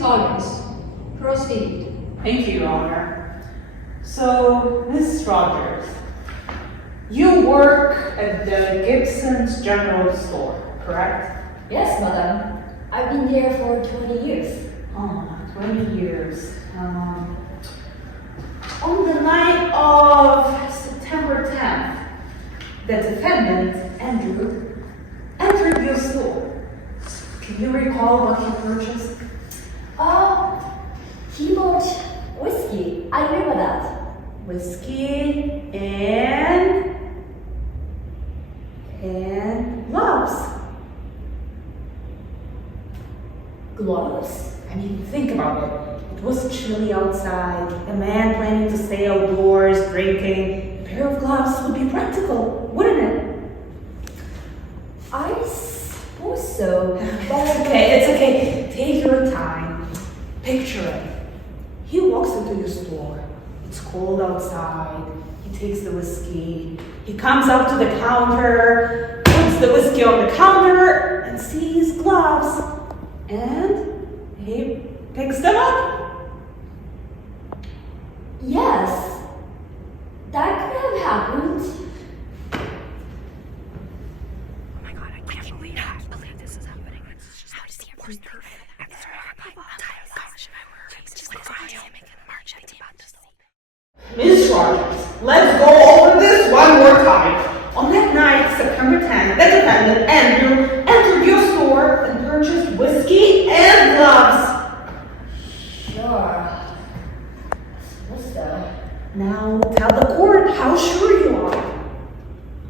Collins, proceed. Thank you, Your Honor. So, Ms. Rogers, you work at the Gibson's General Store, correct? Yes, madam. I've been there for 20 years. Oh, 20 years. On the night of September 10th, the defendant, Andrew, entered your store. Can you recall what he purchased? He bought whiskey. I remember that. Whiskey and gloves. Gloves? I mean, think about it. It was chilly outside. A man planning to stay outdoors, drinking. A pair of gloves would be practical, wouldn't it? I suppose so. It's okay. Take your time. Picture it. He walks into your store. It's cold outside. He takes the whiskey. He comes up to the counter, puts the whiskey on the counter, and sees gloves. And he picks them up. Yes. That could have happened. Oh my god, I can't believe this is happening. It's just how to see it worse. Ms. Rogers, let's go over this one more time. On that night, September 10th, the defendant, Andrew, entered your store and purchased whiskey and gloves. Sure. I suppose so. Now, tell the court how sure you are.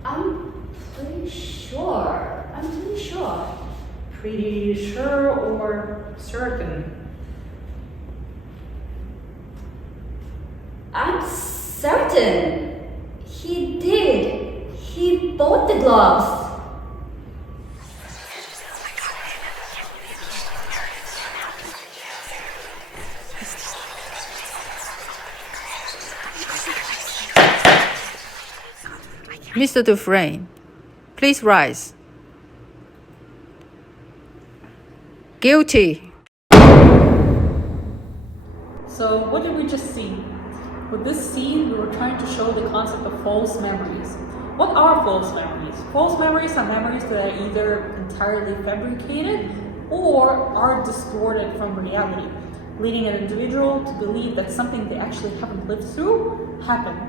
I'm pretty sure. Pretty sure or certain? I'm certain. He did. He bought the gloves. Mr. Dufresne, please rise. Guilty. So, what did we just see? With this scene, we were trying to show the concept of false memories. What are false memories? False memories are memories that are either entirely fabricated or are distorted from reality, leading an individual to believe that something they actually haven't lived through happened.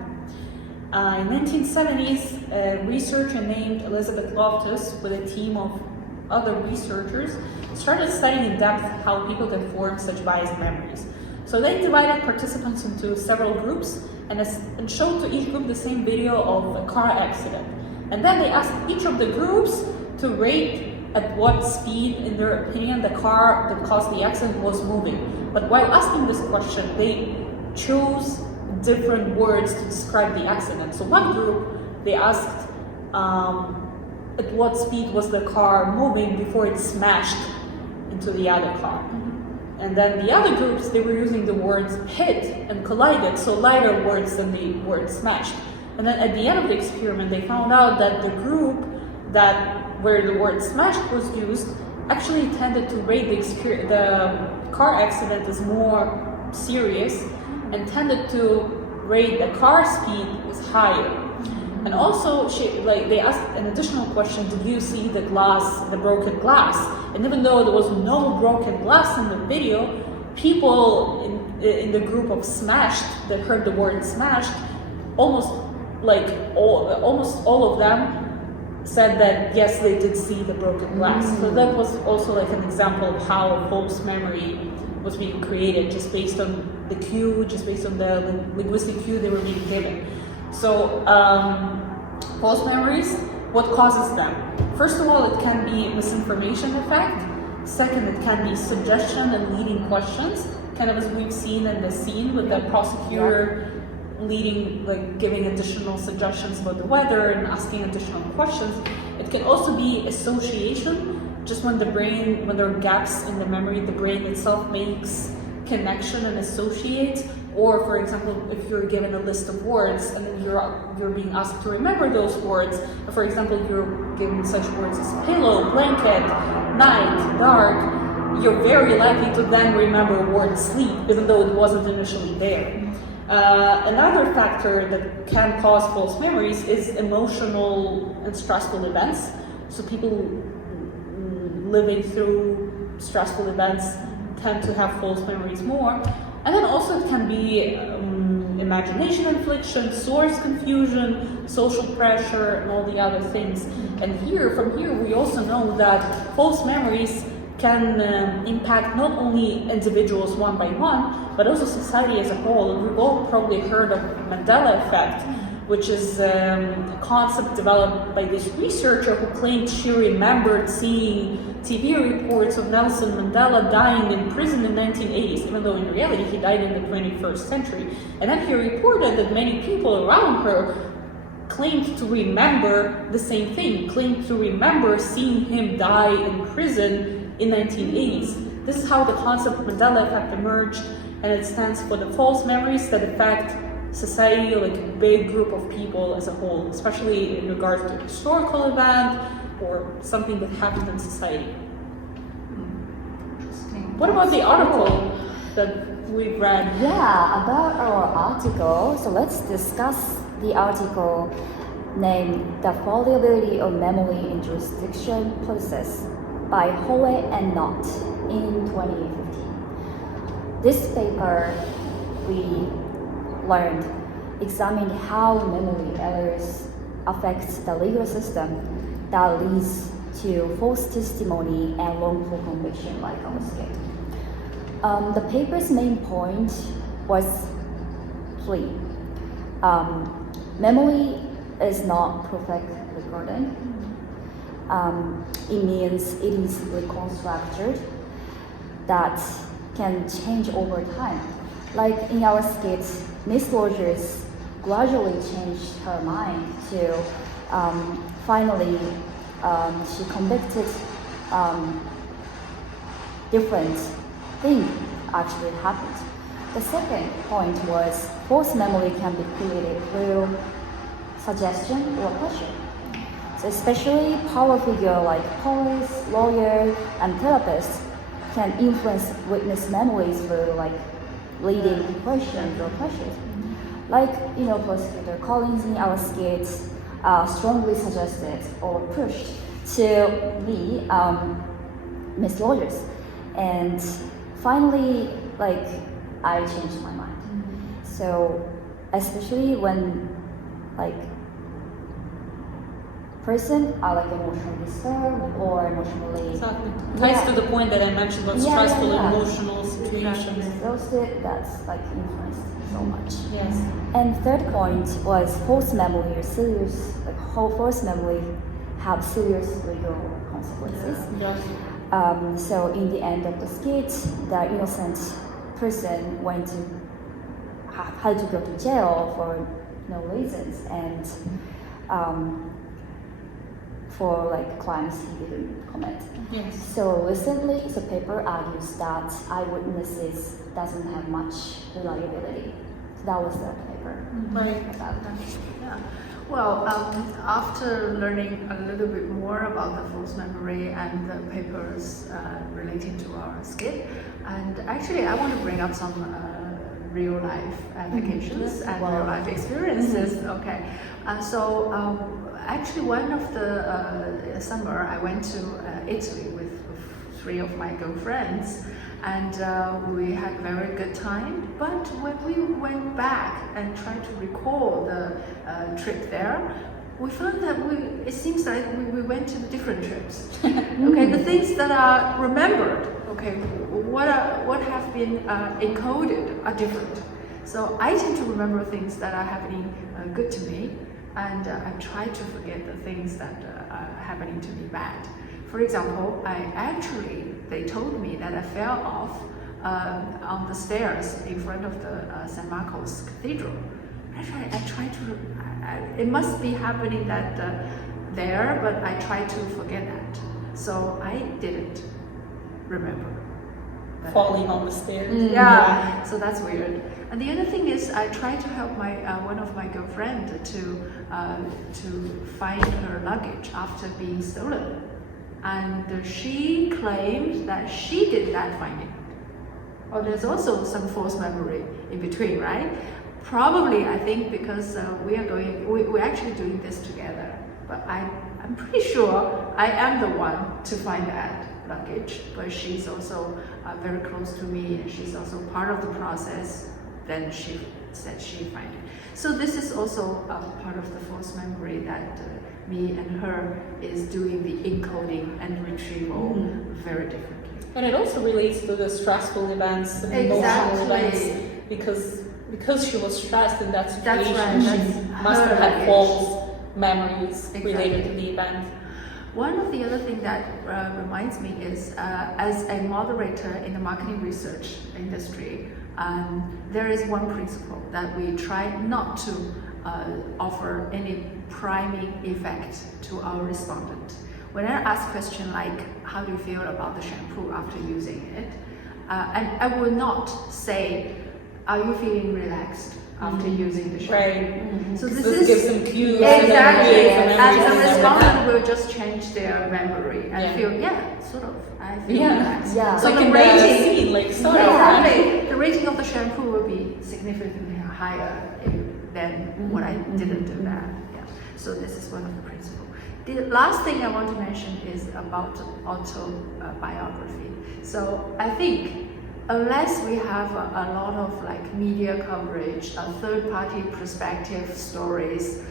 In 1970s, a researcher named Elizabeth Loftus, with a team of other researchers, started studying in depth how people can form such biased memories. So they divided participants into several groups and showed to each group the same video of a car accident. And then they asked each of the groups to rate at what speed, in their opinion, the car that caused the accident was moving. But while asking this question, they chose different words to describe the accident. So one group, they asked at what speed was the car moving before it smashed into the other car. And then the other groups, they were using the words hit and collided, so lighter words than the word smashed. And then at the end of the experiment, they found out that the group where the word smashed was used actually tended to rate the car accident as more serious and tended to rate the car speed as higher. And also, they asked an additional question: did you see the broken glass? And even though there was no broken glass in the video, people in the group of smashed that heard the word smashed, almost all of them said that yes, they did see the broken glass. So that was also like an example of how a false memory was being created, just based on the cue, just based on the linguistic cue they were being given. So, false memories, what causes them? First of all, it can be misinformation effect. Second, it can be suggestion and leading questions, kind of as we've seen in the scene with the prosecutor giving additional suggestions about the weather and asking additional questions. It can also be association, just when there are gaps in the memory, the brain itself makes connection and associates. Or, for example, if you're given a list of words and then you're being asked to remember those words, for example, you're given such words as pillow, blanket, night, dark, you're very likely to then remember word sleep, even though it wasn't initially there. Another factor that can cause false memories is emotional and stressful events. So people living through stressful events tend to have false memories more. And then also it can be imagination infliction, source confusion, social pressure, and all the other things. And from here we also know that false memories can impact not only individuals one by one, but also society as a whole. And we've all probably heard of Mandela effect, which is a concept developed by this researcher who claimed she remembered seeing TV reports of Nelson Mandela dying in prison in 1980s, even though in reality he died in the 21st century. And then he reported that many people around her claimed to remember the same thing, claimed to remember seeing him die in prison in 1980s. This is how the concept of Mandela effect emerged, and it stands for the false memories that affect society, like a big group of people as a whole, especially in regards to a historical event or something that happened in society. Interesting. What about the article that we've read? Yeah, about our article. So let's discuss the article named The Fallibility of Memory in Jurisdiction Process by Howe and Knott in 2015. This paper we learned examined how memory errors affect the legal system that leads to false testimony and wrongful conviction, like I was saying. The paper's main point was three. Memory is not perfect recording. It means it is reconstructed that can change over time. Like in our skit, Miss Rogers gradually changed her mind to finally she convicted different thing actually happened. The second point was false memory can be created through suggestion or pressure. So especially power figure like police, lawyer, and therapists can influence witness memories through like leading questions or pressures. Like, prosecutor Collins in our skits strongly suggested or pushed to me, Miss Rogers. And finally, like, I changed my mind. So, especially when, like, person are like emotionally disturbed or emotionally Ties to the point that I mentioned about stressful emotional situations. Exhausted, that's like influenced so much. Yes. And third point was false memory or serious, like how false memory have serious legal consequences. Yes. So in the end of the skit, the innocent person had to go to jail for no reasons and for like crimes he didn't commit. Yes. So recently, the paper argues that eyewitnesses doesn't have much reliability. So that was the paper Right. about that. Yeah. Well, after learning a little bit more about the false memory and the papers relating to our skit, and actually I want to bring up some real life applications and real life experiences. Okay. Actually, one of the summer I went to Italy with three of my girlfriends, and we had a very good time. But when we went back and tried to recall the trip there, we found that it seems like we went to different trips. Okay, the things that are remembered, okay, what have been encoded are different. So I tend to remember things that are happening good to me, and I try to forget the things that are happening to me bad. For example, they told me that I fell off on the stairs in front of the San Marcos Cathedral. I try to, it must be happening there, but I try to forget that. So I didn't remember. Falling on the stairs. Yeah, so that's weird. And the other thing is, I tried to help one of my girlfriend to find her luggage after being stolen. and she claimed that she did that finding. Well, there's also some false memory in between, right? Probably, I think, because we're actually doing this together. But I'm pretty sure I am the one to find that luggage. But she's also very close to me, and she's also part of the process. Then she said she find it. So this is also part of the false memory that me and her is doing the encoding and retrieval very differently. And it also relates to the stressful events, the emotional events, because she was stressed in that situation, she must have had false memories related to the event. One of the other things that reminds me is, as a moderator in the marketing research industry, there is one principle that we try not to offer any priming effect to our respondent. When I ask a question like, how do you feel about the shampoo after using it? And I will not say, are you feeling relaxed after using the shampoo? Right. So this gives them cues. Exactly. And the respondent will just change their memory and feel, sort of, I feel relaxed. Yeah. So like the in rating, the scene, like sort exactly. The rating of the shampoo will be significantly higher than what I didn't do that. Yeah. So this is one of the principles. The last thing I want to mention is about autobiography. So I think unless we have a lot of like media coverage, third-party perspective stories,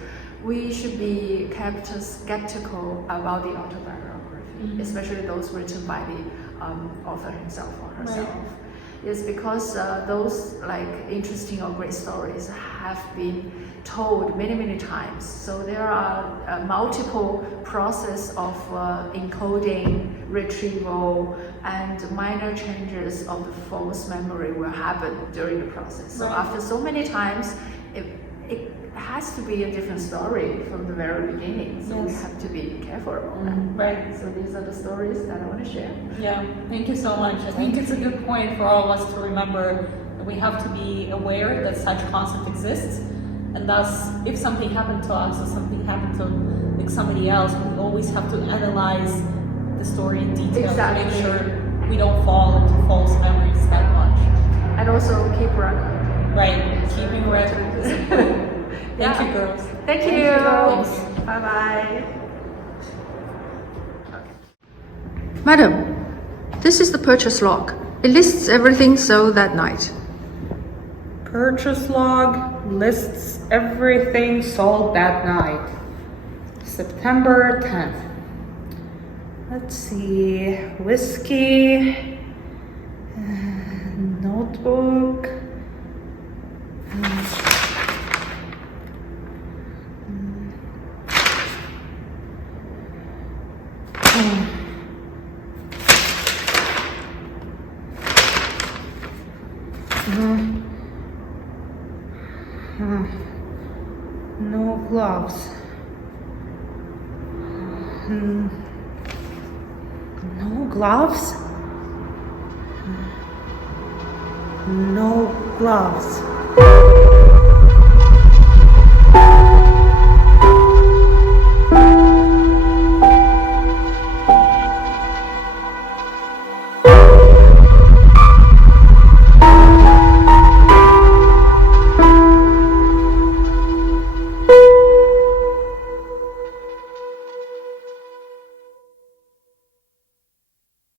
we should be kept skeptical about the autobiography, especially those written by the author himself or herself. Right. It's because those like interesting or great stories have been told many times. So there are multiple process of encoding, retrieval, and minor changes of the false memory will happen during the process. So after so many times, it has to be a different story from the very beginning. So we have to be careful about that. Right. So these are the stories that I want to share. Yeah, thank you so much. I think it's a good point for all of us to remember that we have to be aware that such concept exists, and thus, if something happened to us or something happened to like somebody else, we always have to analyze the story in detail to make sure we don't fall into false memories that much. And also keep record. Right, keeping record. Thank you, girls. Thank you. Thanks. Bye-bye. Madam, this is the purchase log. It lists everything sold that night. Purchase log lists everything sold that night. September 10th. Let's see. Whiskey. Notebook. No gloves. No gloves? No gloves.